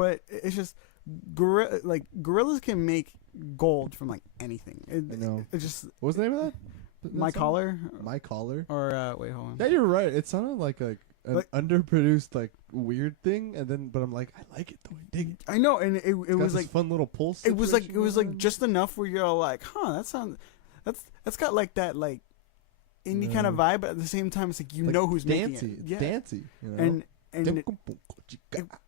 But it's just gorillas can make gold from like anything. I know. It just What was the name of that? My Collar. My Collar. Or wait, hold on. Yeah, you're right. It sounded like an Like- underproduced like weird thing, but I'm like, I like it though. I dig it. I know, and it was this like fun little pulse. it was situation like going on. just enough where you're like, huh, that's got like that like indie kind of vibe, but at the same time it's like you like know who's dancey. making it. It's Yeah. dancey. You know? And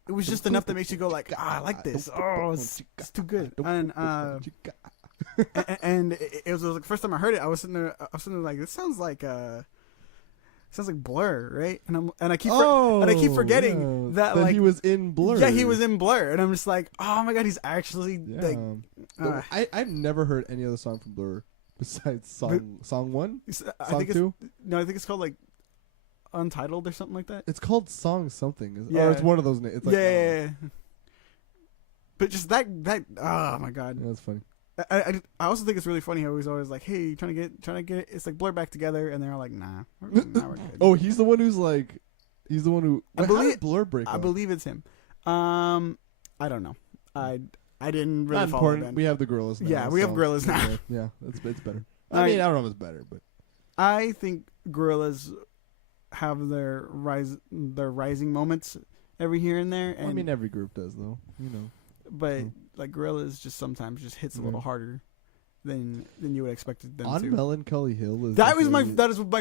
it was just enough that makes you go like, I like this. Oh, it's too good. And and it was like the first time I heard it, I was sitting there like, this sounds like Blur, right? And I keep forgetting that like he was in Blur. Yeah, he was in Blur, and I'm just like, oh my god, he's actually like. I've never heard any other song from Blur besides song one, song two. No, I think it's called like Untitled or something like that. It's called Song something. Yeah. Or it's one of those names. It's like, yeah. But just that oh my god. Yeah, that's funny. I also think it's really funny how he's always like, hey, trying to get it's like Blur back together, and they're all like, nah, we're good. Oh, he's the one who. I believe how did Blur break I up? believe it's him. I don't know. I didn't really Not follow important. them. We have the gorillas now. Yeah, we have gorillas now. Yeah, it's better. I I don't know if it's better, but I think gorillas have their rising moments every here and there. And, I mean every group does though. You know. but like gorillas just sometimes just hits a little harder than you would expect them On to. Melancholy Hill is That is my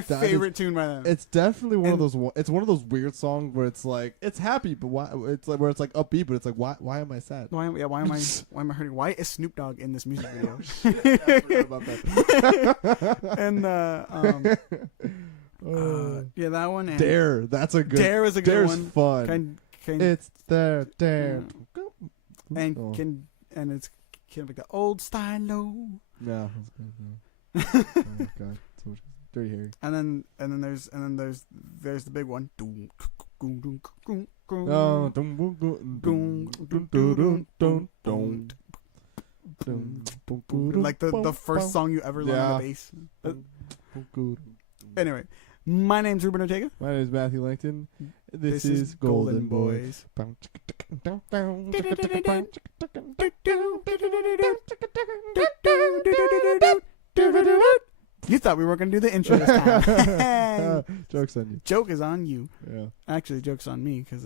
favorite tune by them. It's definitely one of those. It's one of those weird songs where it's like it's happy, but why? It's like where it's like upbeat, but it's like why am I sad? Why am I hurting? Why is Snoop Dogg in this music video? I forgot about that. And yeah, that one. And Dare, that's a good. Dare is a good Dare's one. fun. It's there, Dare. And it's kind of like the old style. Yeah, that's good. Oh my god, so much Dirty Harry. And then there's the big one. Oh, like the first song you ever learned on the bass. Anyway, my name's Ruben Ortega. My name is Matthew Langton. This is Golden Boys. You thought we were going to do the intro this time. Joke's on you. Joke is on you. Yeah. Actually, joke's on me because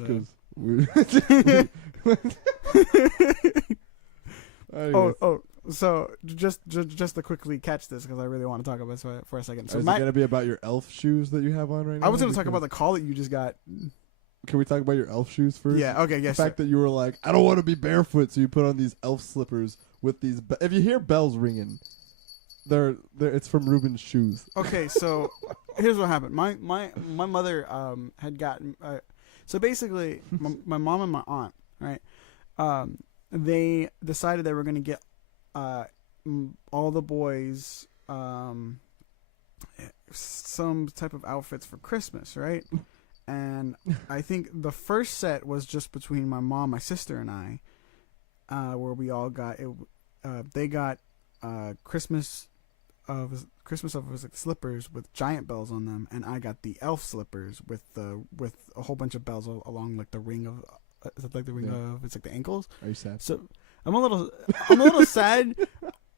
we're so just to quickly catch this because I really want to talk about this for a second. So is it going to be about your elf shoes that you have on right now? I was going to talk about the call that you just got. Can we talk about your elf shoes first? Yeah, okay, yes. The fact that you were like, I don't want to be barefoot, so you put on these elf slippers with these. If you hear bells ringing, it's from Ruben's shoes. Okay, so here's what happened. My mother had gotten. So basically, my mom and my aunt, right? They decided they were going to get all the boys some type of outfits for Christmas, right? And I think the first set was just between my mom, my sister, and I, where we all got it. They got Christmas of like slippers with giant bells on them, and I got the elf slippers with a whole bunch of bells along like the ring of. Is it like the ring of? It's like the ankles. Are you sad? So I'm a little sad,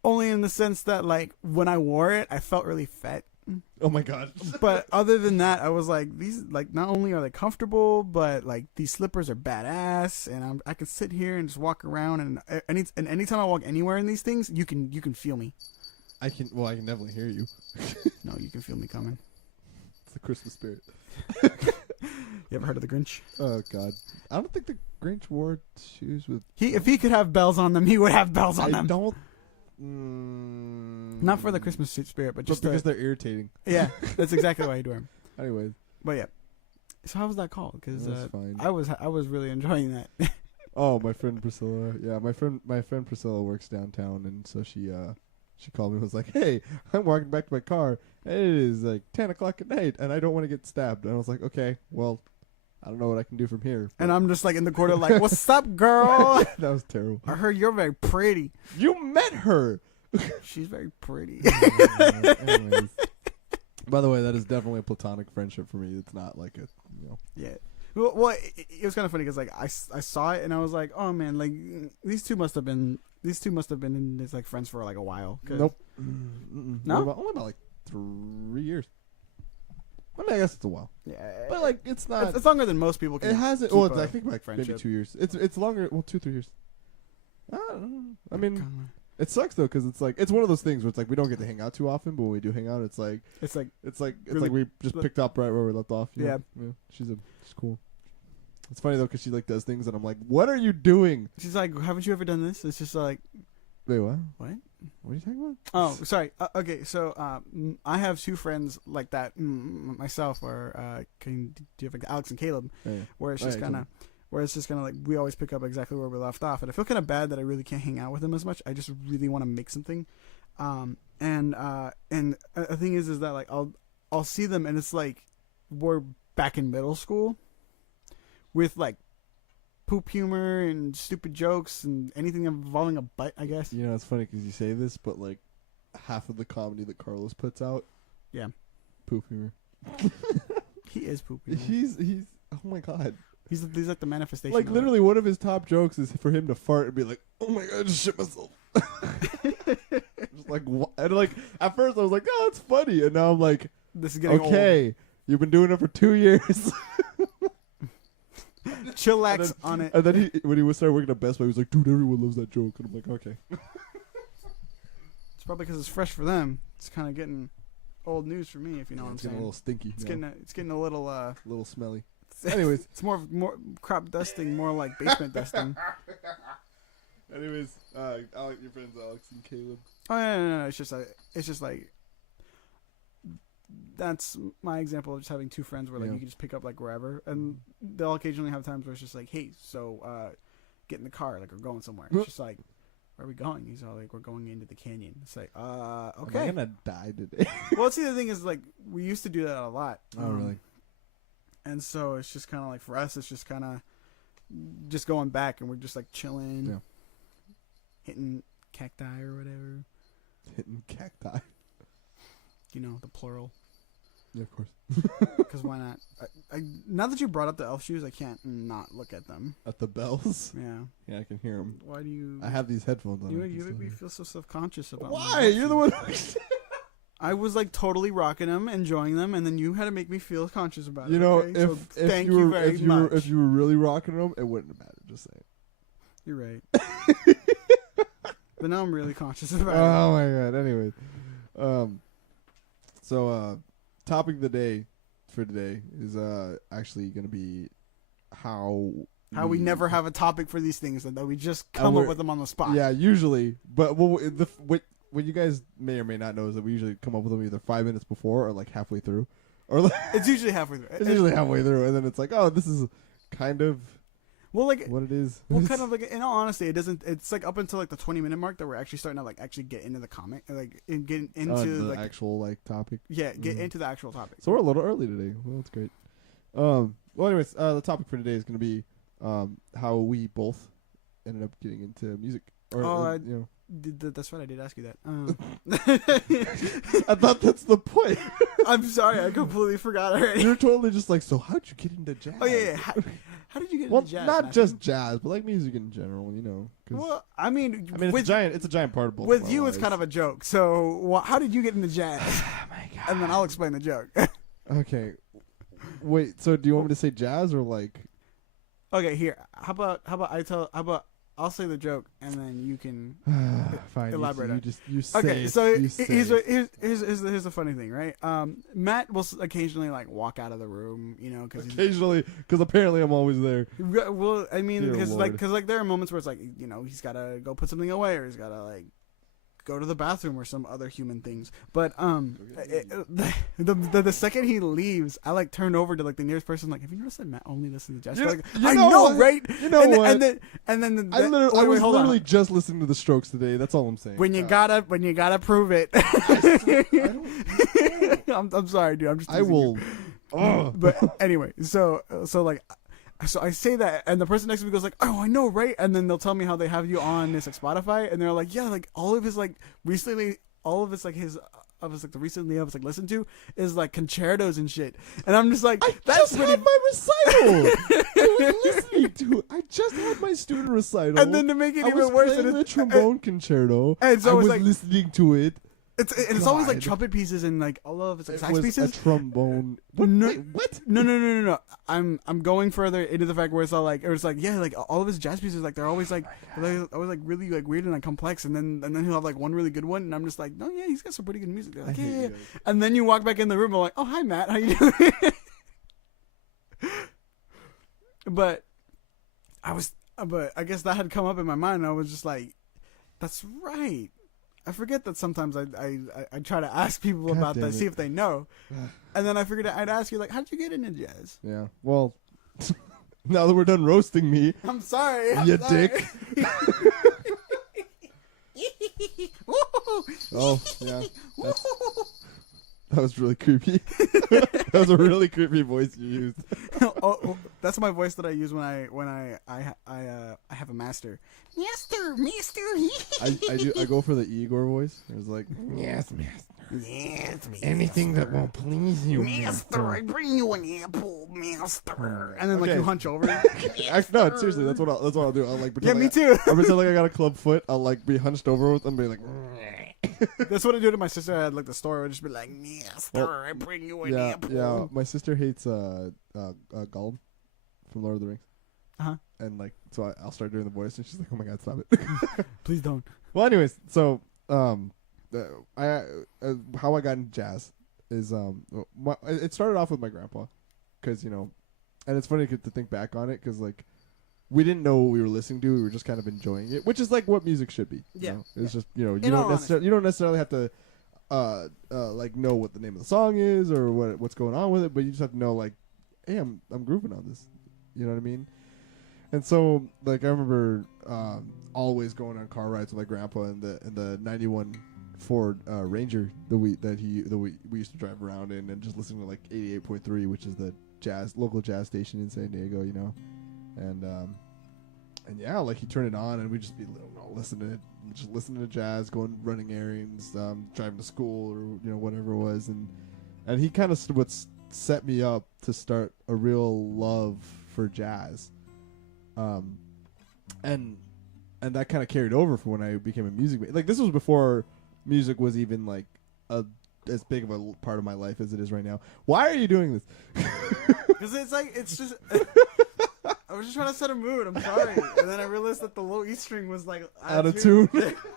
only in the sense that like when I wore it, I felt really fat. Oh my god! But other than that, I was like, these like not only are they comfortable, but like these slippers are badass, and I can sit here and just walk around, and anytime I walk anywhere in these things, you can feel me. I can definitely hear you. No, you can feel me coming. It's the Christmas spirit. You ever heard of the Grinch? Oh god, I don't think the Grinch wore shoes with. If he could have bells on them, he would have bells on them. I don't. Not for the Christmas spirit, but just because they're irritating. Yeah, that's exactly why I do them. Anyways, but yeah. So how was that called? Because fine. I was really enjoying that. Oh, my friend Priscilla. Yeah, my friend Priscilla works downtown, and so she called me and was like, "Hey, I'm walking back to my car. And it is like 10 o'clock at night, and I don't want to get stabbed." And I was like, "Okay, well, I don't know what I can do from here." And I'm just like in the corner, like, "What's up, girl?" That was terrible. I heard you're very pretty. You met her. She's very pretty. Anyways. By the way, that is definitely a platonic friendship for me. It's not like a, Yeah. Well, it was kind of funny because like I saw it and I was like, oh man, like these two must have been in this like friends for like a while. Nope. No? Only about like 3 years. I mean, I guess it's a while. Yeah, But like, it's not. It's longer than most people can. It hasn't. keep Well, a I think like maybe friendship. 2 years. It's longer. Well, 2-3 years. I don't know. I mean, it sucks though because it's like it's one of those things where it's like we don't get to hang out too often, but when we do hang out, it's like really, we just picked up right where we left off. Yeah. She's cool. It's funny though because she like does things and I'm like, what are you doing? She's like, haven't you ever done this? It's just like, wait, what? What? What are you talking about? Oh, sorry. Okay, so I have two friends like that myself. Or do you have like Alex and Caleb? Yeah. Where it's just kind of, like we always pick up exactly where we left off, and I feel kind of bad that I really can't hang out with them as much. I just really want to make something, and the thing is that like I'll see them, and it's like we're back in middle school, with like poop humor and stupid jokes and anything involving a butt, I guess. You know, it's funny because you say this, but like half of the comedy that Carlos puts out, yeah, poop humor. He is poop humor. He's oh my god. He's like the manifestation. Like of literally, one of his top jokes is for him to fart and be like, "Oh my god, I just shit myself." Just like what? And like at first I was like, "Oh, that's funny," and now I'm like, This is getting "Okay, you've been doing it for 2 years." Chillax on it. And then when he started working at Best Buy, he was like, "Dude, everyone loves that joke," and I'm like, "Okay." It's probably because it's fresh for them. It's kind of getting old news for me, if you know what I'm It's saying. getting a little stinky. It's getting a little a little smelly. Anyways, it's more crop dusting, more like basement dusting. Anyways, your friends Alex and Caleb. Oh no. It's just like that's my example of just having two friends where like you can just pick up like wherever, and they'll occasionally have times where it's just like, hey, so get in the car, like we're going somewhere. It's just like, where are we going? He's all like, we're going into the canyon. It's like, okay. I'm gonna die today. Well, see, the thing is, like, we used to do that a lot. Oh, really? And so it's just kind of like, for us, it's just kind of just going back, and we're just like chilling, hitting cacti or whatever. Hitting cacti. You know, the plural. Yeah, of course. Because why not? Now that you brought up the elf shoes, I can't not look at them. At the bells? Yeah. Yeah, I can hear them. Why do you... I have these headphones on. You make me feel so self-conscious about Why? You're the one who... I was like totally rocking them, enjoying them, and then you had to make me feel conscious about it. You know, okay? if thank you you were very much. if you were really rocking them, it wouldn't have mattered. Just saying. You're right. But now I'm really conscious about it. Oh my god. Anyway, so topic of the day for today is actually going to be how we never have a topic for these things, and that we just come up with them on the spot. Yeah, usually. But what you guys may or may not know is that we usually come up with them either 5 minutes before or like halfway through, or like it's usually halfway through. It's usually halfway through, and then it's like, oh, this is kind of like what it is. Well, kind of like, in all honesty, it doesn't. It's like up until like the 20-minute mark that we're actually starting to like actually get into the comic, like get into the like actual like topic. Yeah, get into the actual topic. So we're a little early today. Well, that's great. Well, anyways, the topic for today is going to be how we both ended up getting into music. Or you know. That's right. I did ask you that. I thought that's the point. I'm sorry. I completely forgot already. You're totally just like, so how'd you get into jazz? Oh yeah. How did you get into jazz? Well, not Matthew? just jazz, but like music in general. You know. Well, I mean, it's a giant part of both. With you, it's kind of a joke. So, how did you get into jazz? Oh my god! And then I'll explain the joke. Okay. Wait. So, do you want me to say jazz or like? Okay. Here. How about I'll say the joke, and then you can Fine, elaborate on it. You say okay, it, so here's the funny thing, right? Matt will occasionally like walk out of the room, you know, because apparently I'm always there. Well, I mean, Dear because there are moments where it's like, you know, he's gotta go put something away, or he's gotta like go to the bathroom or some other human things. But the second he leaves, I like turn over to like the nearest person, like, have you noticed that Matt only listens to jazz? Like, I know, right? You know what? And then I was literally just listening to the Strokes today. That's all I'm saying. When you gotta prove it. I'm sorry, dude. I'm just. I will. But anyway, so I say that, and the person next to me goes like, "Oh, I know, right?" And then they'll tell me how they have you on this like Spotify, and they're like, "Yeah, like all of his like recently, all of his like his recently I was like listened to is like concertos and shit, and I'm just like, I that's just pretty. had my recital. I was listening to it. I just had my student recital. And then to make it I even was worse, playing and the trombone concerto. and so I it was was like listening to it. it's always like God. trumpet pieces and like all of it's like It sax was pieces. a trombone. What? No, Wait, what? no. I'm going further into the fact where it's all like yeah, like all of his jazz pieces like they're always like always like really like weird and like complex, and then he'll have like one really good one, and I'm just like, no, yeah, he's got some pretty good music. They're like, yeah. And then you walk back in the room, I'm like, oh, hi Matt, how you doing? But I guess that had come up in my mind, and I was just like, that's right. I forget that sometimes I try to ask people God about damn that, it. see if they know. And then I figured I'd ask you, like, how'd you get into jazz? Yeah. Well, now that we're done roasting me, I'm sorry. you dick. Oh, yeah. That was really creepy. That was a really creepy voice you used. Oh, that's my voice that I use when I have a master. Master. I go for the Igor voice. It was like, Yes, master. Yes, Anything that won't please you, Master, I master. bring you an apple, master. And then like Okay. you hunch over. no, seriously, that's what I'll do. I'll like Yeah, pretend me like too. I'll pretend like I got a club foot. I'll like be hunched over with them, and be like, That's what I do to my sister at like the store. I would just be like, Master, I bring you an apple. yeah. My sister hates Gollum from Lord of the Rings. Uh-huh. And like, so I'll start doing the voice, and she's like, "Oh my god, stop it!" Please don't. Well, anyways, so how I got into jazz is it started off with my grandpa, because and it's funny to think back on it, because like we didn't know what we were listening to, we were just kind of enjoying it, which is like what music should be. Yeah, It's just In all you don't necessarily have to like know what the name of the song is or what's going on with it, but you just have to know like, hey, I'm grooving on this. You know what I mean? And so, like, I remember always going on car rides with my grandpa in the '91 Ford Ranger that we used to drive around in, and just listening to like 88.3, which is the local jazz station in San Diego, and yeah, like he turned it on, and we'd just be listening to jazz, running errands, driving to school, or whatever it was, and he kind of what set me up to start a real love for jazz. And that kind of carried over for when I became a music major. Like, this was before music was even like as big of a part of my life as it is right now. Why are you doing this? Because it's just. I was just trying to set a mood. I'm sorry, and then I realized that the low E string was like Out of tune.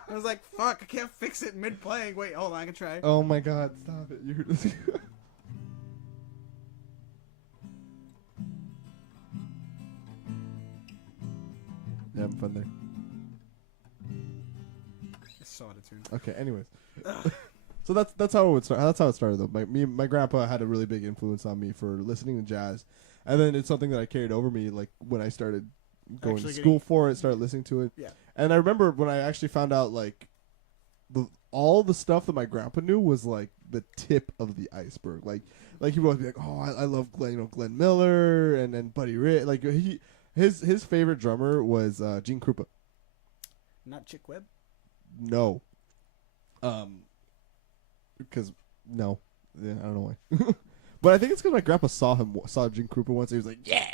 I was like, "Fuck! I can't fix it mid playing." Wait, hold on, I can try. Oh my god, stop it! You're yeah, having fun there. It's so out of tune. Okay, anyways. So that's how it would start. That's how it started, though. My grandpa had a really big influence on me for listening to jazz, and then it's something that I carried over me. Like when I started going Actually to school for it, started listening to it. Yeah. And I remember when I actually found out like all the stuff that my grandpa knew was like the tip of the iceberg. Like he would always be like, "Oh, I love Glenn Miller and Buddy Rich." Like his favorite drummer was Gene Krupa. Not Chick Webb. No. Because no, yeah, I don't know why. But I think it's because my grandpa saw Gene Krupa once. And he was like, "Yeah,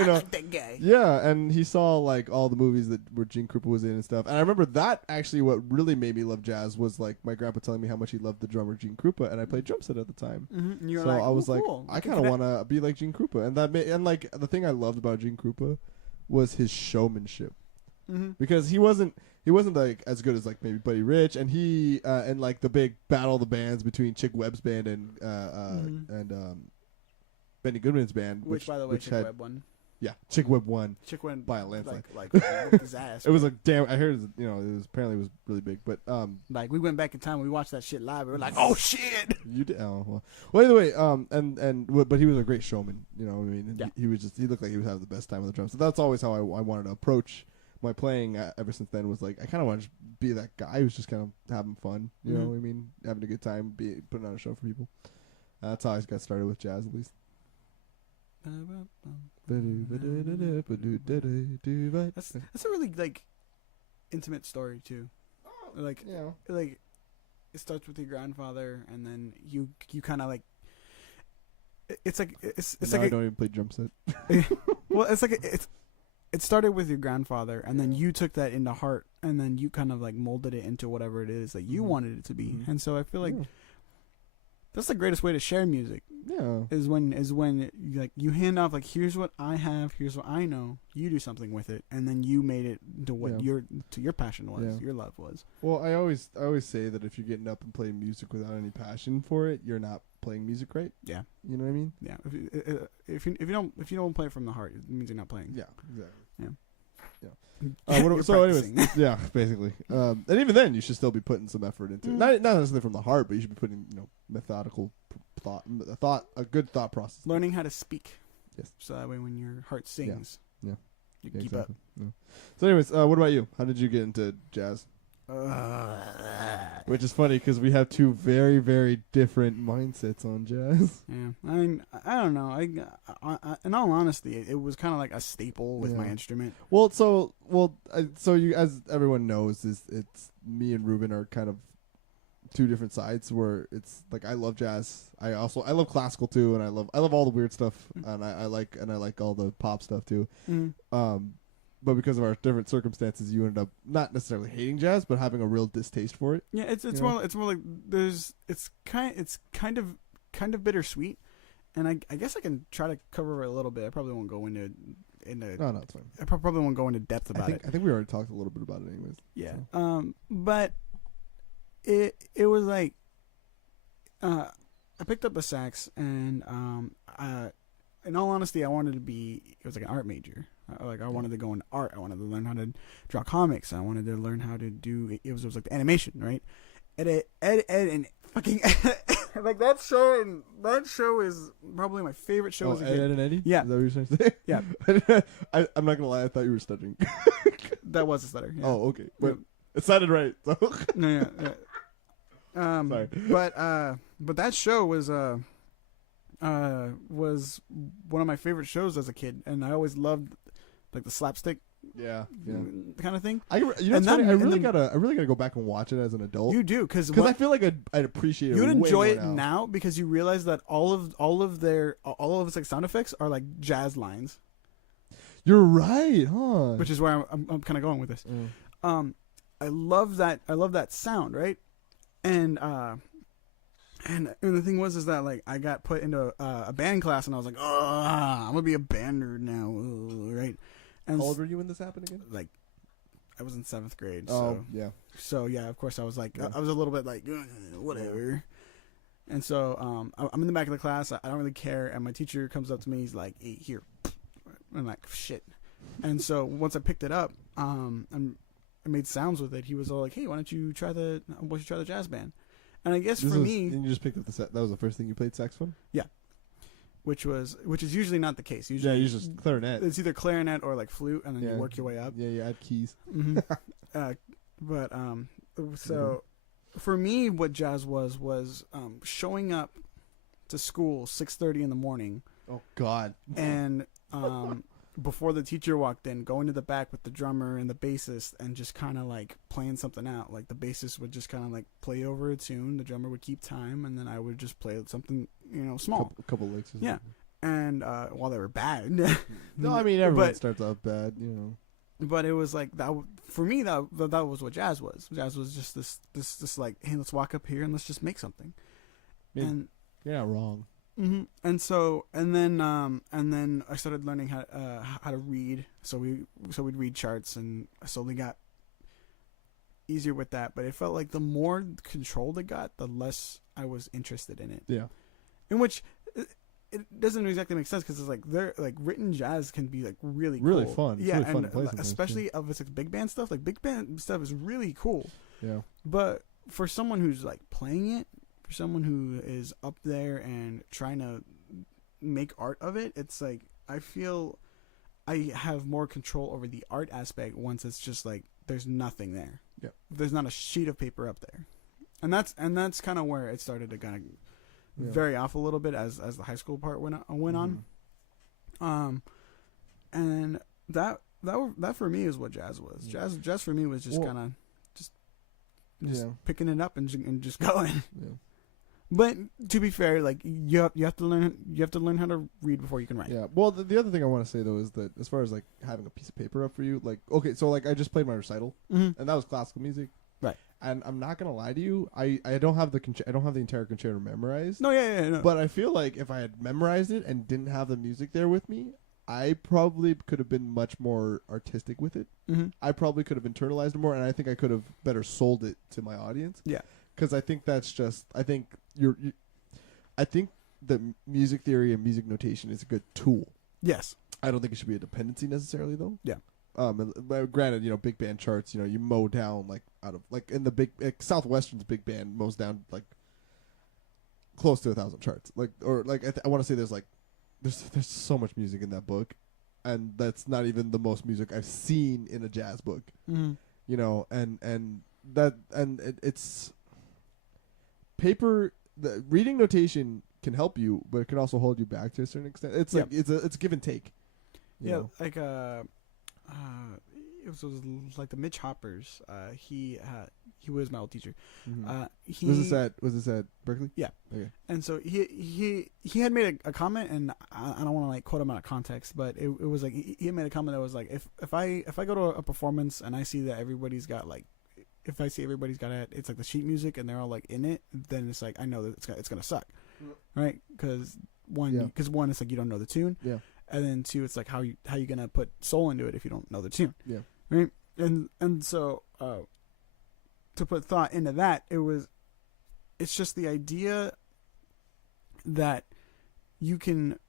I like that guy." Yeah, and he saw like all the movies where Gene Krupa was in and stuff. And I remember that actually what really made me love jazz was like my grandpa telling me how much he loved the drummer Gene Krupa, and I played drum set at the time. Mm-hmm. You're So like, I was like, cool. I kind of want to be like Gene Krupa, and like the thing I loved about Gene Krupa was his showmanship. Mm-hmm. Because he wasn't like as good as like maybe Buddy Rich, and he and like the big battle of the bands between Chick Webb's band and Benny Goodman's band, Which by the way, Chick Webb won. Yeah, Chick Webb won Chick went by a landslide. like whooped his ass. It was like damn. I heard it was apparently it was really big, but like we went back in time. We watched that shit live. We were like, oh shit. you did. Oh well. Anyway, but he was a great showman. You know what I mean? Yeah. He looked like he was having the best time on the drums. So that's always how I wanted to approach my playing ever since then. Was like I kind of wanted to be that guy who's just kind of having fun. You know what I mean? Having a good time, putting on a show for people. That's how I got started with jazz, at least. That's a really like intimate story too. Like Yeah. like it starts with your grandfather, and then you kind of like. It's like it's now like I don't even play drum set. well, it's like it started with your grandfather, and then you took that into heart, and then you kind of like molded it into whatever it is that you wanted it to be. And so I feel like that's the greatest way to share music. Yeah. Is when you, like, you hand off, like, here's what I have, here's what I know, you do something with it, and then you made it to what your passion was, your love was. Well, I always say that if you're getting up and playing music without any passion for it, you're not playing music right. Yeah. You know what I mean? Yeah. If you don't play it from the heart, it means you're not playing. Yeah, exactly. Yeah. So anyways, yeah, basically. And even then, you should still be putting some effort into it. Not necessarily from the heart, but you should be putting, methodical a good thought process. Learning how to speak. Yes. So that way when your heart sings, Yeah. you can keep up. Yeah. So anyways, what about you? How did you get into jazz? Which is funny because we have two very, very different mindsets on jazz. Yeah, I mean, I don't know. I in all honesty, it was kind of like a staple with my instrument. So you, as everyone knows, it's me and Ruben are kind of two different sides. Where it's like I love jazz. I love classical too, and I love all the weird stuff, and I like all the pop stuff too. But because of our different circumstances, you ended up not necessarily hating jazz, but having a real distaste for it. Yeah, it's more like it's kind of bittersweet, and I guess I can try to cover it a little bit. I probably won't go into No, it's fine. I probably won't go into depth about it. I think we already talked a little bit about it, anyways. Yeah. So. But it was like I picked up a sax, and in all honesty, I wanted to be. It was like an art major. I wanted to go into art. I wanted to learn how to draw comics. I wanted to learn how to do. It was like the animation, right? And fucking like that show. And that show is probably my favorite show as a kid. Ed and Eddie? Yeah. Is that what you're trying to say? Yeah. I'm not gonna lie. I thought you were stuttering. That was a stutter. Yeah. Oh, okay. But it sounded right. So. No, yeah. Sorry. But that show was one of my favorite shows as a kid, and I always loved like the slapstick kind of thing. I really gotta go back and watch it as an adult. You do because I feel like I'd appreciate it. You'd way enjoy more it now because you realize that all of its like sound effects are like jazz lines. You're right, huh? Which is where I'm kind of going with this. I love that sound, right? And the thing was that like I got put into a band class, and I was like, oh, I'm gonna be a band nerd now, right? And how old were you when this happened again? Like, I was in 7th grade. Oh, yeah. So yeah, of course I was like, I was a little bit like, whatever. And so I'm in the back of the class. I don't really care. And my teacher comes up to me. He's like, hey, here. I'm like, shit. And so once I picked it up, and I made sounds with it, he was all like, hey, why don't you try the jazz band? And I guess me, and you just picked up that was the first thing you played saxophone? Yeah. Which is usually not the case. Usually, just clarinet. It's either clarinet or like flute, and then you work your way up. Yeah, you add keys. Mm-hmm. So for me, what jazz was showing up to school 6:30 in the morning. Oh God! And before the teacher walked in, going to the back with the drummer and the bassist, and just kind of like playing something out. Like the bassist would just kind of like play over a tune, the drummer would keep time, and then I would just play something, small. A couple licks. Yeah. And while they were bad. No, I mean everyone starts off bad, But it was like that for me. That was what jazz was. Jazz was just this like, hey, let's walk up here and let's just make something. And you're not wrong. Mm-hmm. And then I started learning how to read. So we'd read charts, and I slowly got easier with that. But it felt like the more controlled it got, the less I was interested in it. Yeah. In which it doesn't exactly make sense because it's like written jazz can be like really cool. Fun. It's yeah, really fun and to play especially of it's like big band stuff. Like big band stuff is really cool. Yeah. But for someone who's like playing it, for someone who is up there and trying to make art of it, it's like I feel I have more control over the art aspect once it's just like there's nothing there. Yeah. There's not a sheet of paper up there. And that's kind of where it started to kind of vary off a little bit as the high school part went on. And that for me is what jazz was. Jazz for me was just kind of just just Yeah. picking it up and just going. Yeah. But to be fair, like you have to learn how to read before you can write. Yeah. Well, the other thing I want to say though is that as far as like having a piece of paper up for you, like okay, so like I just played my recital, Mm-hmm. and that was classical music, Right. And I'm not gonna lie to you, I don't have the entire concerto memorized. No, yeah, no. But I feel like if I had memorized it and didn't have the music there with me, I probably could have been much more artistic with it. Mm-hmm. I probably could have internalized it more, and I think I could have better sold it to my audience. Yeah. Because I think that's just, I think I think that music theory and music notation is a good tool. Yes. I don't think it should be a dependency necessarily, though. Yeah. But granted, big band charts, you mow down like out of like in the big Southwestern's big band mows down like close to 1,000 charts. Like or like I want to say there's so much music in that book, and that's not even the most music I've seen in a jazz book. Mm-hmm. It's paper. The reading notation can help you, but it can also hold you back to a certain extent. It's like it's give and take. You know? Like it was like the Mitch Hoppers. He was my old teacher. Mm-hmm. Was this at Berkeley? Yeah. Okay. And so he had made a comment, and I don't want to like quote him out of context, but it was like he had made a comment that was like if I go to a performance and I see that everybody's got like, if I see everybody's got it's like the sheet music and they're all like in it, then it's like I know that it's gonna suck, right? Because one it's like you don't know the tune, and then two, it's like how you gonna put soul into it if you don't know the tune, right? And so to put thought into that, it's just the idea that you can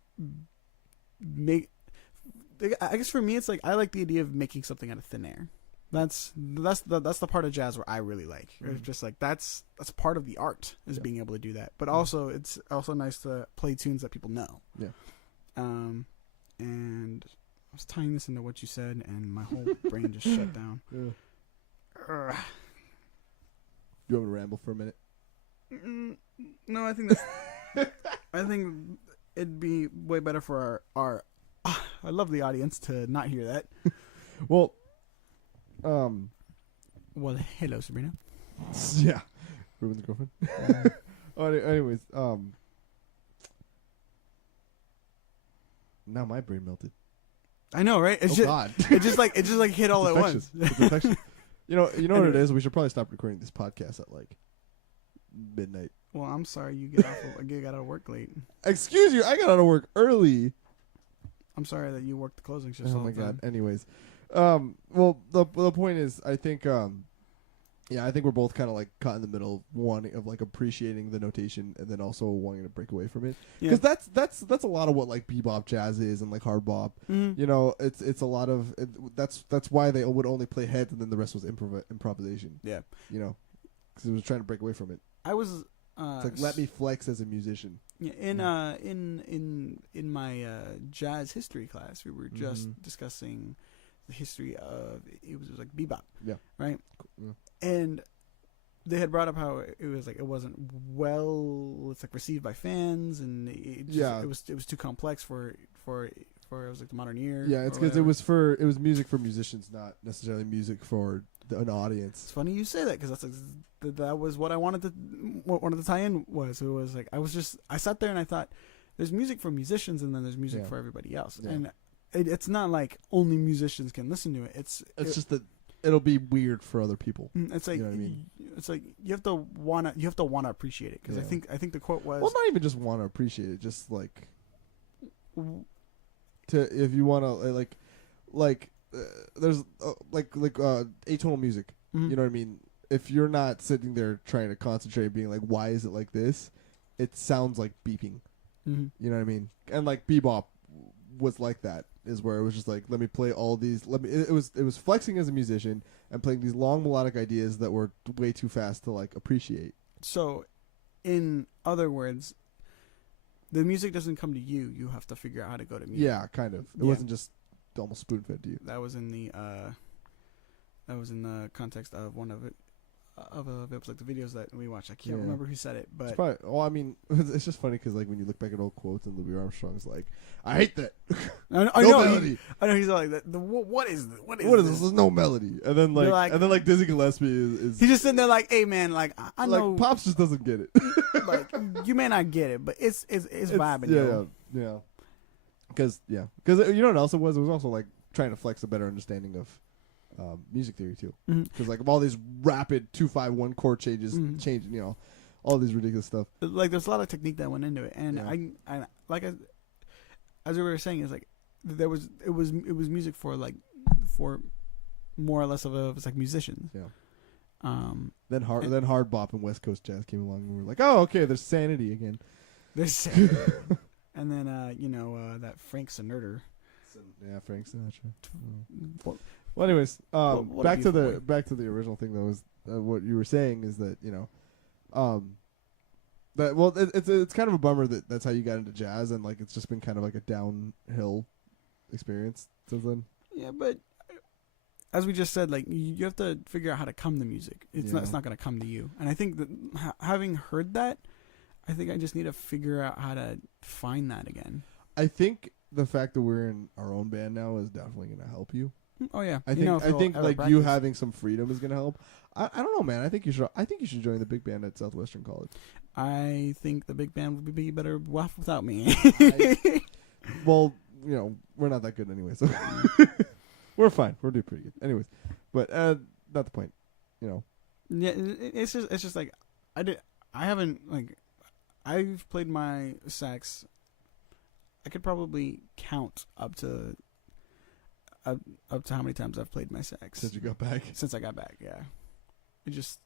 make. I guess for me, it's like I like the idea of making something out of thin air. That's the part of jazz where I really like. It's just like that's part of the art is being able to do that. But also it's also nice to play tunes that people know. Yeah. And I was tying this into what you said, and my whole brain just shut down. Yeah. You want me to ramble for a minute? No, I think that's. I think it'd be way better for our I love the audience to not hear that. Well, hello, Sabrina. Yeah, Ruben's girlfriend. Anyways, now my brain melted. I know, right? It's God! It just like hit all at once. It's infectious. You know what it is? We should probably stop recording this podcast at like midnight. Well, I'm sorry you got out of work late. Excuse you, I got out of work early. I'm sorry that you worked the closing shift. Oh my god. Anyways, well, the point is, I think, I think we're both kind of like caught in the middle, wanting of like appreciating the notation and then also wanting to break away from it, because that's a lot of what like bebop jazz is and like hard bop. Mm-hmm. It's a lot of that's why they would only play heads and then the rest was improvisation. Yeah, because it was trying to break away from it. I was. It's like let me flex as a musician. Yeah, in my jazz history class, we were just discussing the history of it was like bebop. Yeah. Right. Yeah. And they had brought up how it was like it wasn't it's like received by fans, and it was too complex for it was like the modern ear. Yeah, it's because it was music for musicians, not necessarily music for an audience. It's funny you say that, because that was what I wanted to tie in was. It was like I sat there and I thought there's music for musicians and then there's music for everybody else, and it's not like only musicians can listen to it. It's just that it'll be weird for other people. It's like, you know what I mean? It's like you have to wanna appreciate it, because I think the quote was, well, not even just want to appreciate it, just like if you want to there's atonal music. You know what I mean? If you're not sitting there trying to concentrate, being like, why is it like this? It sounds like beeping. You know what I mean? And like bebop was like that, is where it was just like, let me play all these. It was flexing as a musician and playing these long melodic ideas that were way too fast to like appreciate. So, in other words, the music doesn't come to you. You have to figure out how to go to music. Yeah, kind of. It wasn't just almost spoon fed to you. That was in the context of one of it. of it was like the videos that we watched. I can't Yeah. remember who said it, It's but probably, well, I mean, it's just funny because like when you look back at old quotes and Louis Armstrong's like, "I hate that." I No know melody. I know he's like that. What is this? What is this? There's no melody. And then like Dizzy Gillespie is He's just sitting there like, hey man, like I know, like Pops just doesn't get it. like you may not get it, but it's vibing. Yeah, yo. yeah. Because you know what else it was? It was also like trying to flex a better understanding of music theory too. Because like all these rapid 2-5-1 chord changes, changing, you know, all these ridiculous stuff. Like there's a lot of technique that went into it, and Yeah. as we were saying, it's like it was music for more or less of it's like musicians. Yeah. Then hard bop and West Coast jazz came along, and we were like, oh, okay, there's sanity again. There's and then that Frank Sinatra. Yeah, Frank Sinatra. Well, Well, anyways, what a back to beautiful the original thing though. Is what you were saying is that that it's kind of a bummer that that's how you got into jazz, and like it's just been kind of like a downhill experience since then. Yeah, but as we just said, like you have to figure out how to come to music. It's not going to come to you. And I think that having heard that, I think I just need to figure out how to find that again. I think the fact that we're in our own band now is definitely going to help you. Oh yeah, I think like you having some freedom is going to help. I don't know, man. I think you should join the big band at Southwestern College. I think the big band would be better off without me. Well, you know, we're not that good anyway, so we're fine. We're doing pretty good, anyways. But not the point, you know. Yeah, it's just like I've played my sax. I could probably count up to how many times I've played my sax Since you got back. Since I got back, yeah. It just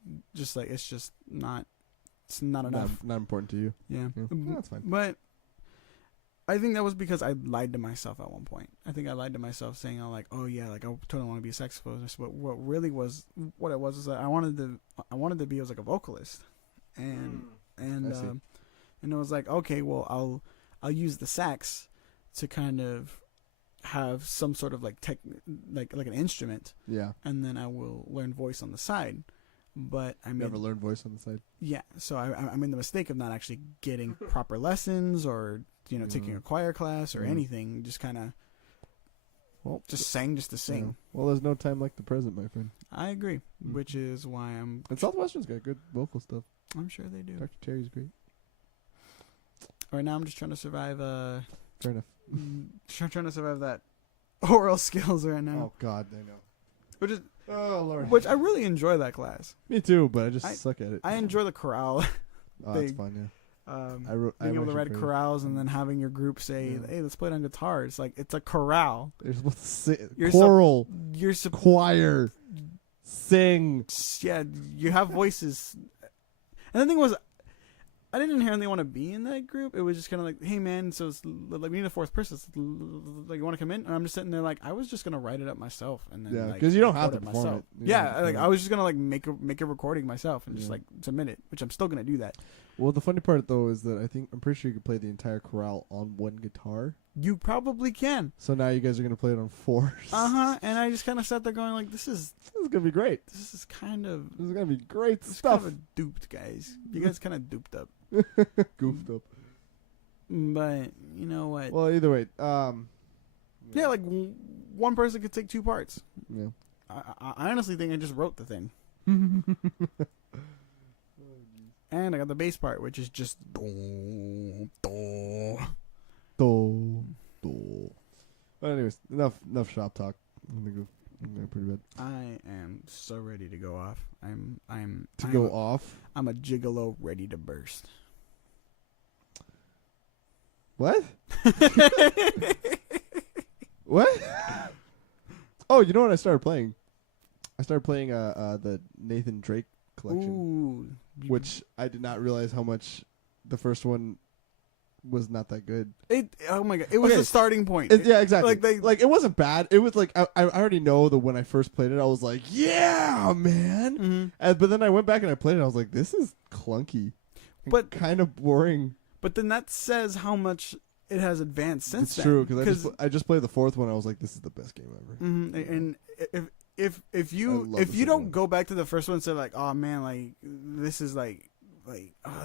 like it's just not. It's not enough. Not important to you. Yeah. Yeah, that's fine. But I think that was because I lied to myself at one point. I think I lied to myself saying, oh yeah, like I totally want to be a saxophonist. But what it was is that I wanted to be as like a vocalist, and it was like, okay, well I'll use the sax to kind of have some sort of like an instrument. Yeah. And then I will learn voice on the side. But I never learned voice on the side. Yeah, so I made the mistake of not actually getting proper lessons or taking a choir class or anything. Just kind of just sang just to sing. Yeah. Well, there's no time like the present, my friend. I agree, which is why I'm. And Southwestern's got good vocal stuff. I'm sure they do. Dr. Terry's great. Right now, I'm just trying to survive. Fair enough. Trying to survive that oral skills right now. Oh God, I know. Which is. Oh Lord. Which I really enjoy that class. Me too, but I just suck at it. I enjoy the chorale. Oh, that's fun, yeah. Being able to write chorales and then having your group say, "Hey, let's play it on guitar." It's like it's a chorale. You're supposed to sing, choral, choir, sing. Yeah, you have voices. And the thing was, I didn't inherently want to be in that group. It was just kind of like, hey man, so it's like we need a fourth person. Like, you want to come in? And I'm just sitting there like, I was just gonna write it up myself, and then because you don't have to perform it. Yeah, like I was just gonna like make a recording myself and just like submit it, which I'm still gonna do that. Well, the funny part though is that I'm pretty sure you could play the entire chorale on one guitar. You probably can. So now you guys are gonna play it on fours. And I just kind of sat there going like, this is gonna be great. This is gonna be great stuff. Kind of duped, guys. You guys kind of duped up. Goofed up. But you know what? Well, either way, yeah, like one person could take two parts. Yeah. I honestly think I just wrote the thing. And I got the bass part, which is just do do do do. But anyways, enough shop talk. I think I'm pretty bad. I am so ready to go off. I'm off. I'm a gigolo ready to burst. What? What? Oh, you know what I started playing? I started playing the Nathan Drake collection. Ooh. Which I did not realize how much the first one was not that good. Oh my god! It was a starting point. Yeah, exactly. Like it wasn't bad. It was like I already know that when I first played it, I was like, yeah, man. But then I went back and I played it. I was like, this is clunky, but kind of boring. But then that says how much it has advanced since then. It's true because I just played the fourth one. I was like, this is the best game ever. And if I you love the second don't one. go back to the first one and say like, oh man, like this is like oh,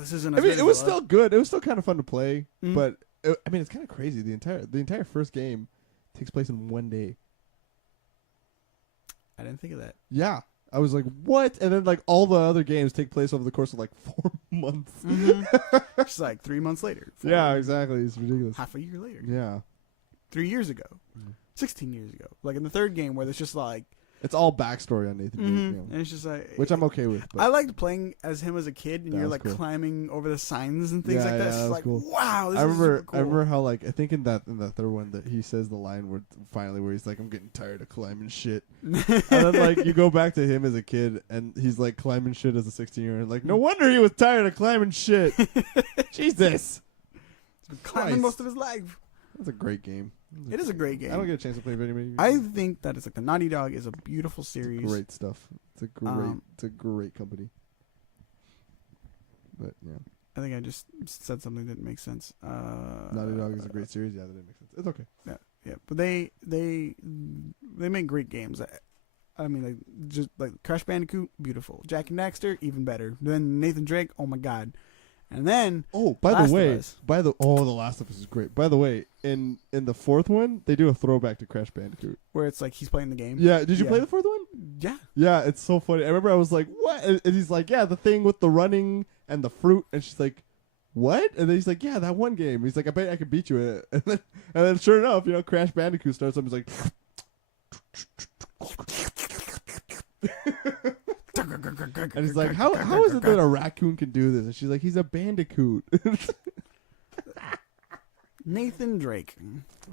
this isn't. I As mean, good it as was the still good. It was still kind of fun to play, Mhm. but I mean, it's kind of crazy. The entire first game takes place in one day. I didn't think of that. Yeah, I was like, what? And then like all the other games take place over the course of like 4 months. It's like 3 months later. Yeah, exactly. It's ridiculous. Half a year later. Yeah, 3 years ago. Mhm. 16 years ago. Like in the third game where there's just like, it's all backstory on Nathan Drake, and it's just like, which I'm okay with. But I liked playing as him as a kid, and That you're was like cool. climbing over the signs and things Yeah, like that. yeah, It's that just was like, cool. wow, this I is remember, super cool. I remember how like I think in that third one that he says the line where finally where he's like, I'm getting tired of climbing shit, and then like you go back to him as a kid and he's like climbing shit as a 16-year-old. Like no wonder he was tired of climbing shit. Jesus, He's been climbing Christ. most of his life. that's a great game. It is a great game. I don't get a chance to play very many. I think that it's like the Naughty Dog is a beautiful It's series. great stuff. It's a great company. But yeah, I think I just said something that didn't make sense. Naughty Dog is a great series. Yeah, that didn't make sense. It's okay. Yeah, but they make great games. I mean, like just like Crash Bandicoot, beautiful. Jack and Daxter, even better. Then Nathan Drake, oh my god. And then Oh, by Last the of way, Us. The Last of Us is great. By the way, in the fourth one, they do a throwback to Crash Bandicoot. where it's like he's playing the game. Yeah, did you Yeah. play the fourth one? Yeah. Yeah, it's so funny. I remember I was like, "What?" And he's like, "Yeah, the thing with the running and the fruit." And she's like, "What?" And then he's like, "Yeah, that one game." He's like, "I bet I could beat you at it." And then sure enough, Crash Bandicoot starts up. He's like, and he's like, "How is it that a raccoon can do this?" And she's like, "He's a bandicoot." Nathan Drake.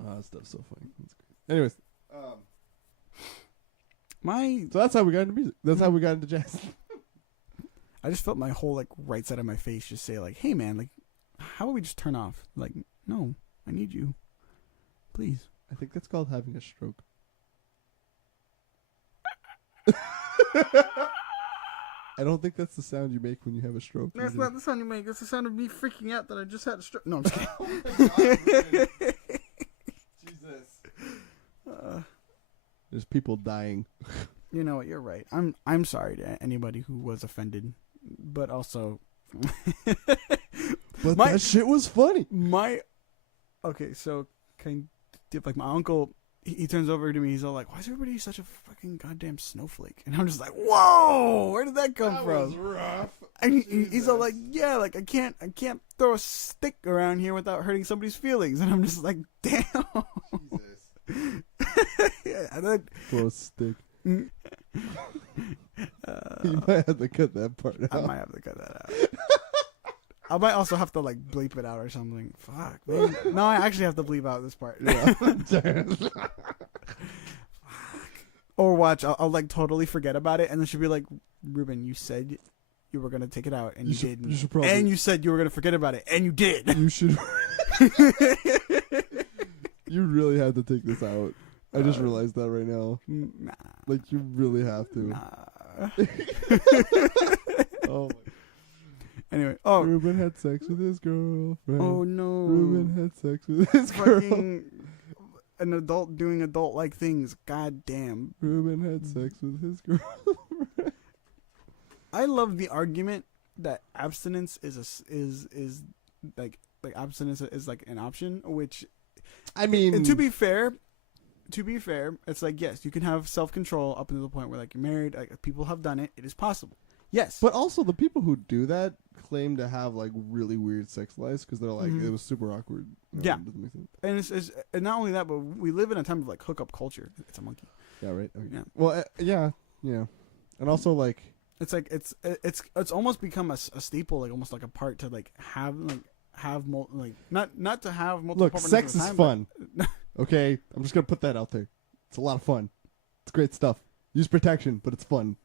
Oh, that stuff's so funny. That's great. Anyways, My so that's how we got into music. That's how we got into jazz. I just felt my whole like right side of my face just say like, "Hey man, like how about we just turn off?" Like, "No, I need you. Please." I think that's called having a stroke. I don't think that's the sound you make when you have a stroke. That's either. not the sound you make. It's the sound of me freaking out that I just had a stroke. No, I'm just Oh my God, kidding. Jesus. There's people dying. You know what? You're right. I'm sorry to anybody who was offended, but also But My- that shit was funny. Okay, so like my uncle, he turns over to me. He's all like, "Why is everybody such a fucking goddamn snowflake?" And I'm just like, "Whoa, where did that come from?" rough. And he's all like, "Yeah, like I can't throw a stick around here without hurting somebody's feelings." And I'm just like, "Damn." Jesus. Yeah, and then, Throw a stick. uh, You might have to cut that part I out. might have to cut that out. I might also have to like bleep it out or something. Fuck. Maybe. No, I actually have to bleep out this part. Or watch, I'll like totally forget about it, and then she'll be like, "Ruben, you said you were gonna take it out, and you, didn't. You should probably. And you said you were gonna forget about it, and you did." You should. You really have to take this out. I just realized that right now. Nah. Like you really have to. Nah. Oh my. Anyway, oh Ruben had sex with his girlfriend. no. Ruben had sex with his girl. Fucking an adult doing adult like things. God damn. Ruben had sex with his girl. I love the argument that abstinence is like abstinence is like an option, which I mean, and to be fair, it's like yes, you can have self-control up until the point where like you're married. Like people have done it. It is possible. Yes, but also the people who do that claim to have like really weird sex lives because they're like Mhm. it was super awkward. Yeah. It doesn't make sense. and it's and not only that, but we live in a time of like hookup culture. It's a monkey. Yeah, right. Okay. Yeah. Well, yeah, and also like It's like it's almost become a staple, like almost like a part to like have like not to have multiple. look, partners sex at a is time, fun. but- Okay, I'm just gonna put that out there. It's a lot of fun. It's great stuff. Use protection, but it's fun.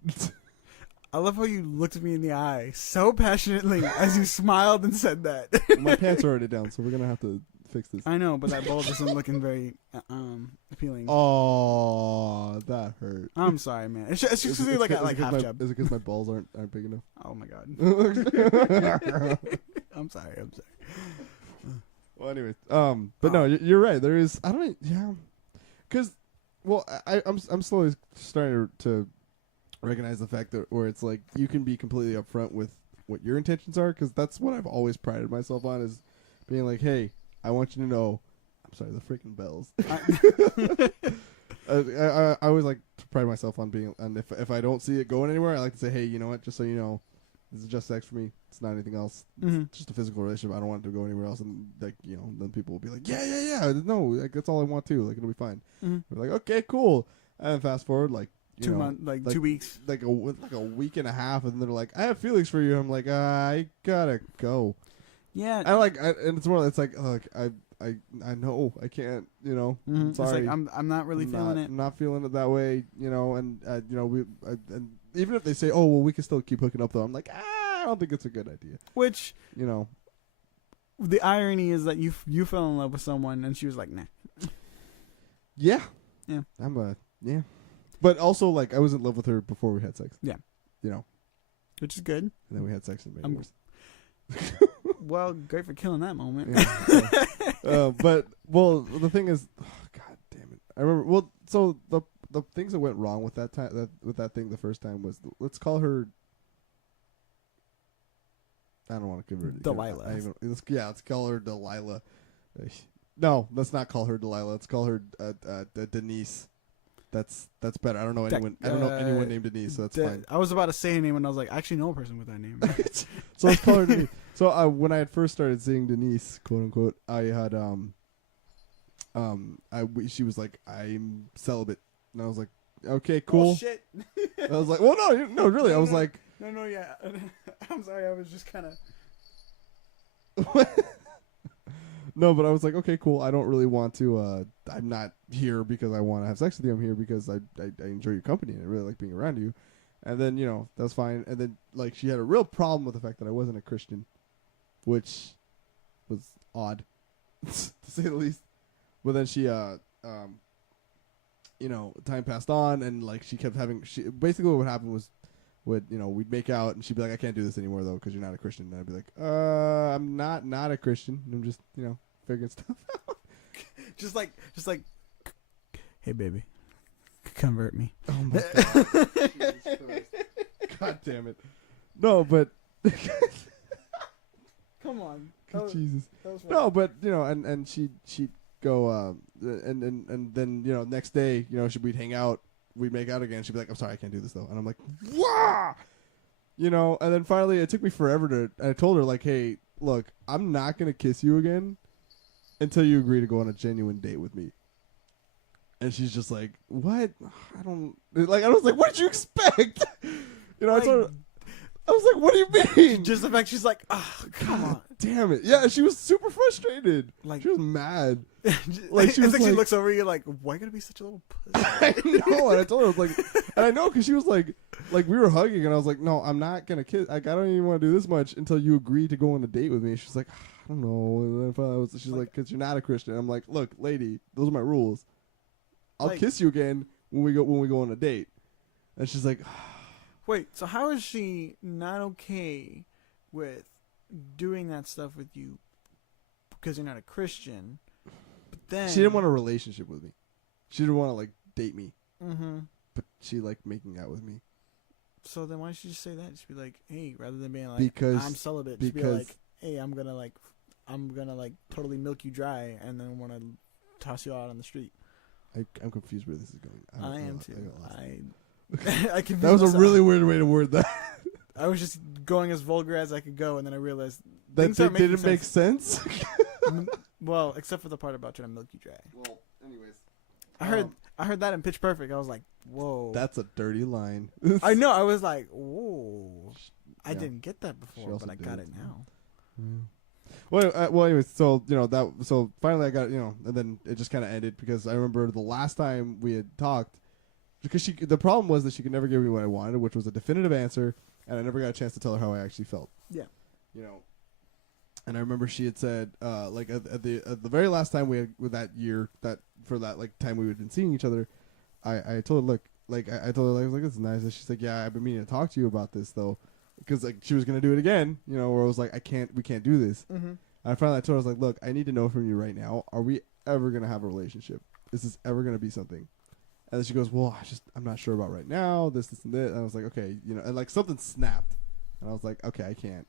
I love how you looked at me in the eye so passionately as you smiled and said that. My pants are already down, so we're gonna have to fix this. I know, but that bulge isn't looking very appealing. Oh, that hurt. I'm sorry, man. It's just Is really like a like half my, job. Is it because my balls aren't big enough? Oh my god. I'm sorry. Well, anyways, but no, you're right. There is. I don't. Yeah, because well, I'm slowly starting to recognize the fact that where it's like you can be completely upfront with what your intentions are, because that's what I've always prided myself on, is being like, hey, I want you to know. I'm sorry, the freaking bells. I always like to pride myself on being, and if I don't see it going anywhere, I like to say, hey, you know what? Just so you know, this is just sex for me. It's not anything else. Mm-hmm. It's just a physical relationship. I don't want it to go anywhere else. And like, you know, then people will be like, yeah. No, like that's all I want too. Like it'll be fine. Mm-hmm. We're like, okay, cool. And then fast forward, like 2 months, like 2 weeks, like a week and a half, and they're like, I have feelings for you. I'm like, I gotta go. Yeah. And it's more. It's like, look, I know I can't. You know, mm-hmm. sorry. It's like I'm not really feeling it. I'm not feeling it that way. You know, and you know and even if they say, oh well, we can still keep hooking up though. I'm like, I don't think it's a good idea. Which, you know, the irony is that you fell in love with someone and she was like, nah. Yeah. Yeah. Yeah. But also, like, I was in love with her before we had sex. Yeah. You know. Which is good. And then we had sex and made it worse. Well, great for killing that moment. Yeah, but, well, the thing is, oh, God damn it. I remember, well, so the things that went wrong with that time, with that thing the first time was, let's call her, I don't want to give her Delilah. Let's call her Delilah. No, let's not call her Delilah. Let's call her Denise. That's better. I don't know anyone named Denise, so that's fine. I was about to say a name, and I was like, I actually know a person with that name. So let's call her Denise. So when I had first started seeing Denise, quote unquote, I had she was like, I'm celibate, and I was like, okay, cool. Oh, shit. I was like, well, no, really. I was like, no, yeah. I'm sorry. I was just kind of. No, but I was like, okay, cool. I don't really want to. I'm not here because I want to have sex with you. I'm here because I enjoy your company and I really like being around you. And then, you know, that's fine. And then, like, she had a real problem with the fact that I wasn't a Christian, which was odd, to say the least. But then she, you know, time passed on, and like she kept having. Basically what happened was, we'd make out, and she'd be like, I can't do this anymore though because you're not a Christian. And I'd be like, I'm not a Christian. I'm just, figuring stuff out. just like, hey baby, convert me. Oh my God. God damn it. No, but come on. Jesus. No, but and she'd go and then next day, we'd hang out, we'd make out again. She'd be like, I'm sorry, I can't do this though. And I'm like, wah! And then finally it took me forever I told her like, hey, look, I'm not gonna kiss you again until you agree to go on a genuine date with me. And she's just like, what? I was like, what did you expect? I was like, what do you mean? Just the fact she's like, oh, come on. Damn it. Yeah, she was super frustrated. Like, she was mad. Like she was like, she looks over you like, why you gotta be such a little pussy? I know, and I told her, I was like, and I know because she was like we were hugging, and I was like, no, I'm not gonna kiss. Like, I don't even want to do this much until you agree to go on a date with me. She's like, I don't know. And then finally she's like, because you're not a Christian. I'm like, look, lady, those are my rules. I'll kiss you again when we go on a date. And she's like, wait, so how is she not okay with doing that stuff with you because you're not a Christian? But then she didn't want a relationship with me. She didn't want to like date me. Mm-hmm. But she liked making out with me. So then why don't you just say that? Just be like, hey, rather than being like, I'm celibate, just be like, hey, I'm gonna totally milk you dry and then want to toss you out on the street. I'm confused where this is going. I am too. That was a really weird way to word that. I was just going as vulgar as I could go, and then I realized that didn't make sense. Well, except for the part about trying to milk you dry. Well, anyways, I heard that in Pitch Perfect. I was like, whoa, that's a dirty line. I know. I was like, whoa, I didn't get that before, but I got it now. Yeah. Well, anyways, so so finally I got it, and then it just kind of ended because I remember the last time we had talked, because the problem was that she could never give me what I wanted, which was a definitive answer, and I never got a chance to tell her how I actually felt. Yeah, and I remember she had said, like at the very last time we had with that year, that for that like time we had been seeing each other, I told her, look, like I told her, I was like, this is nice, and she's like, yeah, I've been meaning to talk to you about this though. Because like she was gonna do it again, where I was like, we can't do this. Mm-hmm. And I finally told her, I was like, look, I need to know from you right now, are we ever gonna have a relationship? Is this ever gonna be something? And then she goes, well, I'm not sure about right now. This, and this. And I was like, okay, you know, and like something snapped, and I was like, okay, I can't,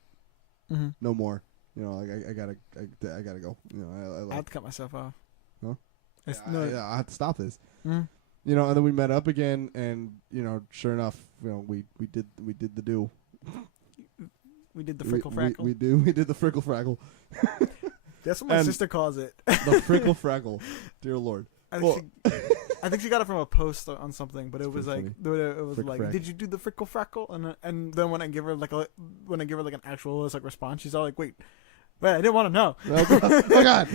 no more. You know, like I gotta go. You know, I have to cut myself off. Huh? No. I have to stop this. Mm-hmm. You know, and then we met up again, and you know, sure enough, you know, we did the do. We did the frickle frackle. We did the frickle frackle. That's what my And sister calls it. The frickle frackle, dear Lord. I think she got it from a post on something, but it was like funny. it was Frick like, frack. did you do the frickle frackle? And then when I give her like an actual like response, she's all like, wait, I didn't want to know. Oh God!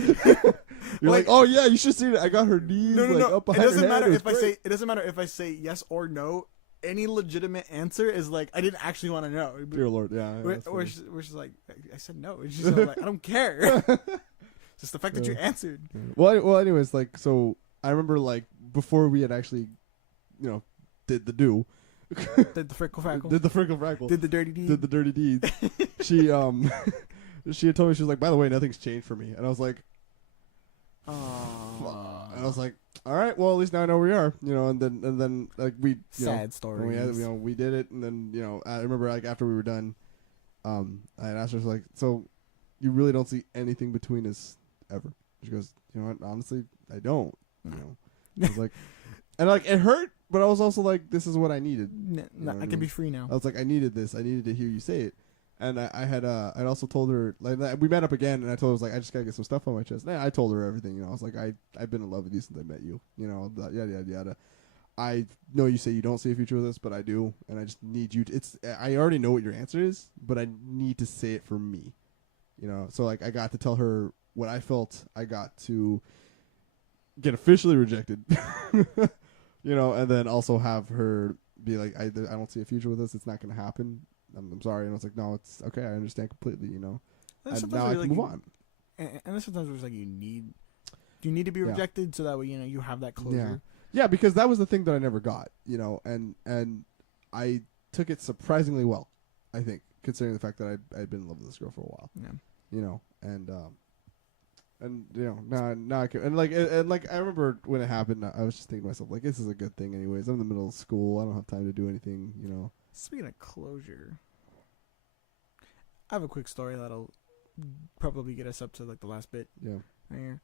You're like, oh yeah, you should see it. I got her knees No. up It behind doesn't her head. matter It if was I great. say it doesn't matter if I say yes or no. Any legitimate answer is like, I didn't actually want to know. Dear Lord, yeah. Where she's like, I said no. And she's all like, I don't care. Just the fact that you answered. Well, anyways, like, so I remember like before we had actually, you know, did the do, Did the frickle frackle. did the frickle frackle, Did the dirty deed. did the dirty deeds. She she had told me, she was like, by the way, nothing's changed for me, and I was like, Aww. and I was like, all right, well, at least now I know where we are, you know, and then like we, you Sad know, stories. we did it, and then you know, I remember like after we were done, I had asked her, like, so you really don't see anything between us ever? She goes, you know what, honestly, I don't, you know. I was like, and like it hurt, but I was also like, this is what I needed. No, know what I I can mean? be free now. I was like, I needed this. I needed to hear you say it. And I'd also told her, like, we met up again, and I told her, I was like, I just gotta get some stuff on my chest. And I told her everything, you know. I was like, I've been in love with you since I met you, you know, yada yada yada. I know you say you don't see a future with us, but I do, and I just need you to, I already know what your answer is, but I need to say it for me, you know. So like, I got to tell her what I felt. I got to get officially rejected, you know, and then also have her be like, I don't see a future with us. It's not gonna happen. I'm sorry. And I was like, no, it's okay. I understand completely, you know. And now I can move on. And then sometimes it's like you need to be rejected so that way, you know, you have that closure. Yeah, because that was the thing that I never got, you know, and I took it surprisingly well, I think, considering the fact that I'd been in love with this girl for a while. Yeah. You know, and you know, now I can, and like I remember when it happened, I was just thinking to myself, like, this is a good thing anyways. I'm in the middle of school. I don't have time to do anything, you know. Speaking of closure, I have a quick story that'll probably get us up to like the last bit. Yeah. Right here.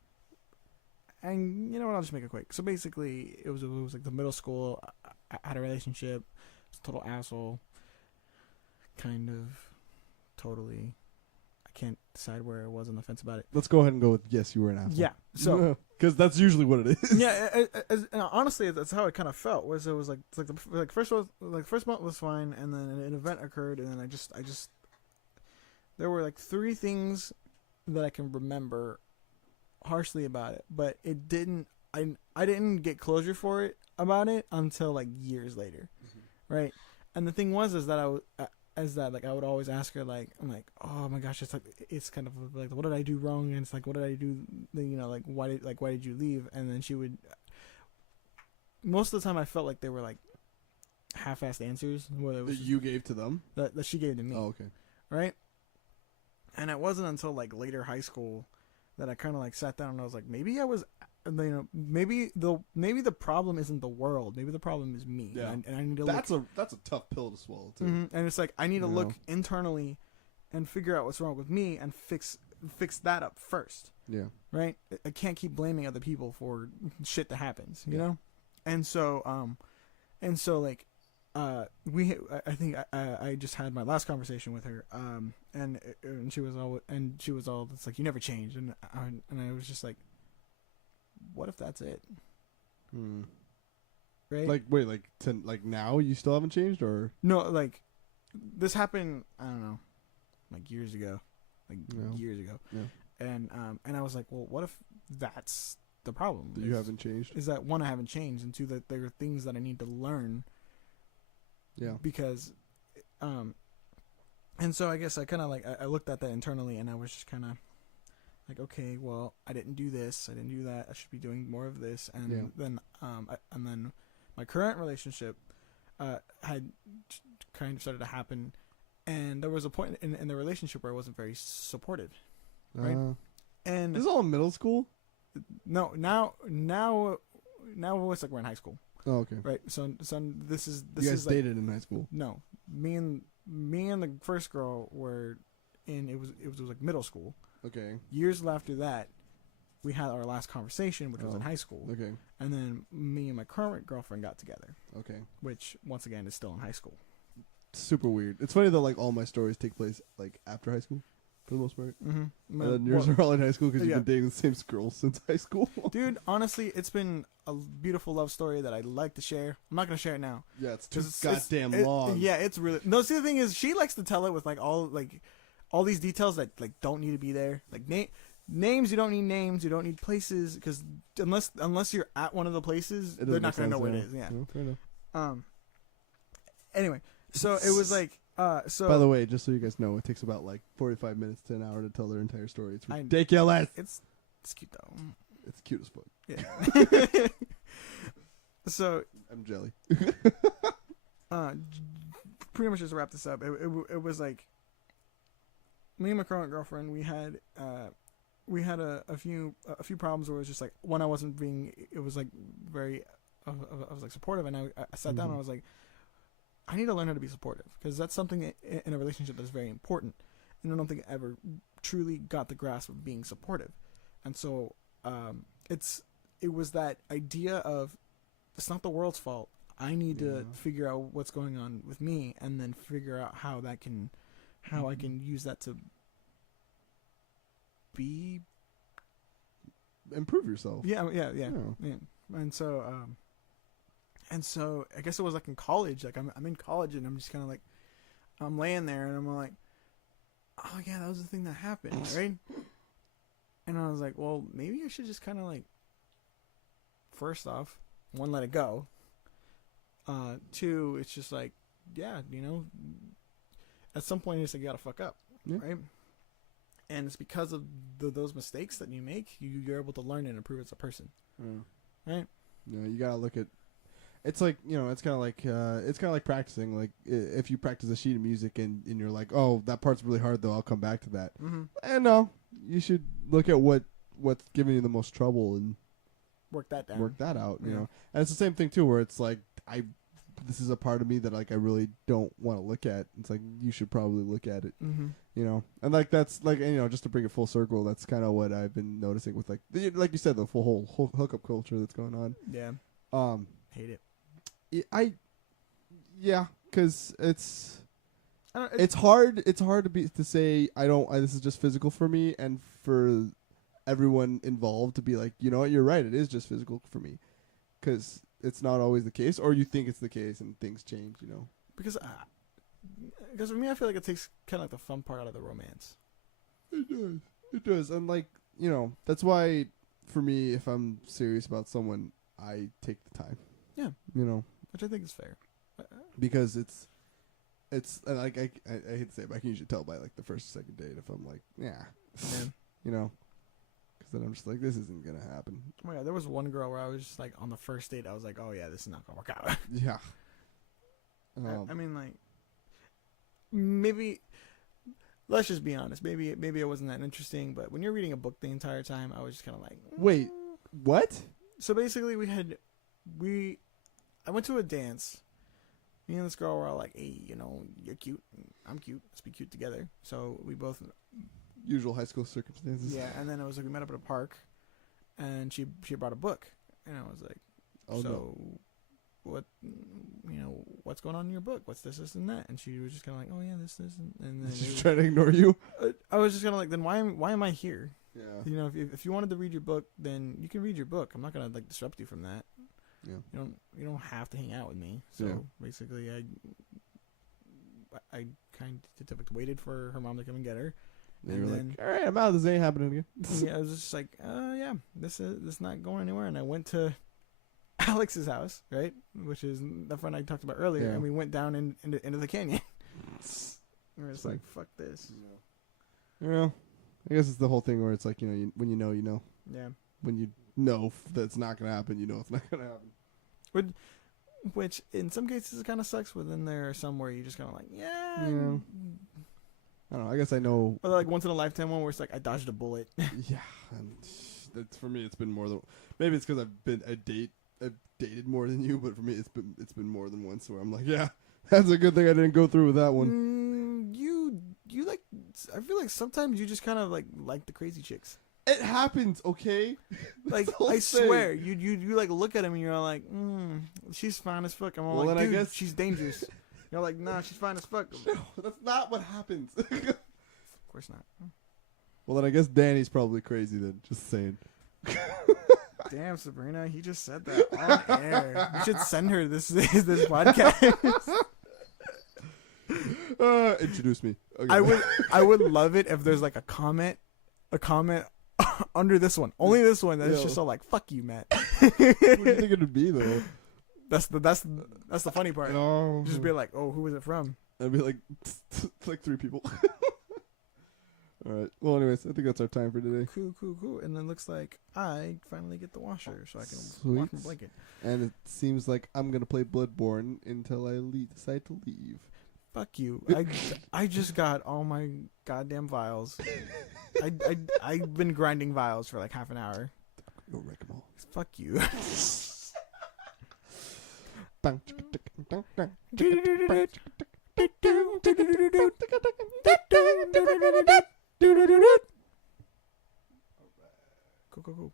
And you know what? I'll just make it quick. So basically, it was like the middle school. I had a relationship. It was a total asshole. Kind of. Totally. I can't decide where I was on the fence about it. Let's go ahead and go with yes, you were an asshole. Yeah. So. Because that's usually what it is. Yeah. Honestly, that's how it kind of felt. Was it was like the first month was fine, and then an event occurred, and then I just there were like 3 things that I can remember harshly about it, but it didn't. I didn't get closure for it about it until like years later, right? And the thing was is that I would always ask her, like, I'm like, oh my gosh, it's kind of like, what did I do wrong? And it's like, what did I do? You know, like why did you leave? And then she would. Most of the time, I felt like they were like half-assed answers. Whether it was That you gave to them? that she gave to me. Oh, okay. Right? And it wasn't until like later high school that I kind of like sat down and I was like, maybe I was, you know, maybe the problem isn't the world, maybe the problem is me. Yeah. And I need to That's a tough pill to swallow too. and it's like I need to You look know? internally and figure out what's wrong with me and fix that up first. Yeah. Right? I can't keep blaming other people for shit that happens, you know? And so like I think I just had my last conversation with her, and she was all it's like, you never changed, and I was just like, what if that's it? Right? Like, wait, like now you still haven't changed, or no, like this happened, I don't know, like years ago, Yeah. and I was like, well, what if that's the problem? that you haven't changed? Is that, one, I haven't changed, and 2, that there are things that I need to learn. Yeah. Because, and so I guess I kind of like, I looked at that internally, and I was just kind of like, okay, well, I didn't do this, I didn't do that, I should be doing more of this, and then my current relationship had kind of started to happen, and there was a point in the relationship where I wasn't very supportive, right? And This is all in middle school? no, now it's like we're in high school. Oh, okay. right? So this is You guys like, dated in high school. no, me and the first girl were in it was like middle school. Okay. Years after that, we had our last conversation, which was in high school, Okay. and then me and my current girlfriend got together, Okay. which once again is still in high school. Super weird. It's funny that like all my stories take place like after high school, for the most part. Mm-hmm. And then yours are all in high school because yeah. you've been dating the same girls since high school. Dude, honestly, it's been a beautiful love story that I'd like to share. I'm not gonna share it now. Yeah, it's too 'Cause goddamn long. Yeah, it's really. No, see, the thing is, she likes to tell it with like all these details that like don't need to be there. Like names, you don't need names. You don't need places because unless you're at one of the places, It they're doesn't not make gonna know sense, where it yeah. is. Yeah. No, fair enough. Anyway, so it was like. So By the way, just so you guys know, it takes about like 45 minutes to an hour to tell their entire story. It's I- ridiculous. it's cute though. It's cute as fuck. Yeah. So I'm jelly. pretty much just to wrap this up. It was like me and my current girlfriend. We had a few problems where it was just like one, I wasn't being. It was like very. I was like supportive, and I sat down and I was like, I need to learn how to be supportive because that's something in a relationship that's very important, and I don't think I ever truly got the grasp of being supportive, and so it was that idea of it's not the world's fault. I need to figure out what's going on with me, and then figure out how I can use that to be Improve yourself. yeah. Yeah. And so I guess it was like in college. Like I'm in college, and I'm just kind of like I'm laying there, and I'm like, oh yeah, that was the thing that happened, right? And I was like, well, maybe I should just kind of like, first off, one, let it go. Two, it's just like, yeah, at some point it's like you gotta fuck up, right? And it's because of those mistakes that you make, you're able to learn and improve as a person, right? Yeah, you gotta look at. It's like it's kind of like practicing. Like if you practice a sheet of music and you're like, oh, that part's really hard though. I'll come back to that. Mm-hmm. And no, you should look at what's giving you the most trouble and work that down. Work that out. You Yeah. know, and it's the same thing too, where it's like this is a part of me that like I really don't want to look at. It's like you should probably look at it. Mm-hmm. You know, and like that's like just to bring it full circle, that's kind of what I've been noticing with like you said, the whole hookup culture that's going on. Yeah. Hate it. Because it's hard. It's hard to say this is just physical for me, and for everyone involved to be like, you know what, you're right. It is just physical for me, because it's not always the case, or you think it's the case, and things change. Because for me, I feel like it takes kind of like the fun part out of the romance. It does. It does, and like that's why for me, if I'm serious about someone, I take the time. Yeah. Which I think is fair. Because it's and like I hate to say it, but I can usually tell by like the first or second date if I'm like, because then I'm just like, this isn't gonna happen. Oh my god, there was one girl where I was just like on the first date, I was like, oh yeah, this is not gonna work out. Yeah. I mean, like, maybe let's just be honest. Maybe it wasn't that interesting, but when you're reading a book the entire time, I was just kind of like, wait, what? So basically, I went to a dance. Me and this girl were all like, hey, you're cute, I'm cute, let's be cute together. So we both Usual high school circumstances. yeah, and then it was like we met up at a park, and she brought a book, and I was like, oh, so no. what, what's going on in your book? What's this and that? And she was just kind of like, oh yeah, this, and then She's trying to ignore you. I was just kind of like, then why am I here? Yeah. If you wanted to read your book, then you can read your book. I'm not gonna like disrupt you from that. Yeah. You don't have to hang out with me. So basically, I kind of waited for her mom to come and get her. And you were like, all right, I'm out. This ain't happening again. Yeah, I was just like, yeah, this is not going anywhere. And I went to Alex's house, right, which is the friend I talked about earlier, and we went down into the canyon. And we're just like, fuck this. Yeah. I guess it's the whole thing where it's like, when you know. Yeah. When you know that's not going to happen, it's not going to happen. Which in some cases it kind of sucks, but then there are some where you just kind of like, yeah. I don't know. I guess I know. Or like once in a lifetime one where it's like I dodged a bullet. Yeah, and that's for me. It's been more than maybe it's because I've been a date I've dated more than you, but for me, it's been more than once where I'm like, yeah, that's a good thing I didn't go through with that one. You like? I feel like sometimes you just kind of like the crazy chicks. It happens, okay? Like That's all I I'm saying. swear, you like look at him and you're like, she's fine as fuck. I'm all Well, like, then I dude, guess- she's dangerous. You're like, nah, she's fine as fuck. Of No, that's not what happens. course not. Well, then I guess Danny's probably crazy then. Just saying. Damn, Sabrina, he just said that on air. You should send her this podcast. Introduce me. Okay. I would love it if there's like a comment under this one, only this one, that's Yeah. just so like, fuck you, Matt. What do you think it would be though? That's the funny part. Oh, Just be like, oh, who was it from? I'd be like, like 3 people. All right. Well, anyways, I think that's our time for today. Cool. And then looks like I finally get the washer so I can Sweet. wash my blanket. And it seems like I'm gonna play Bloodborne until I decide to leave. Fuck you. I just got all my goddamn vials. I've been grinding vials for like half an hour. Go wreck 'em all. Fuck you. Cool.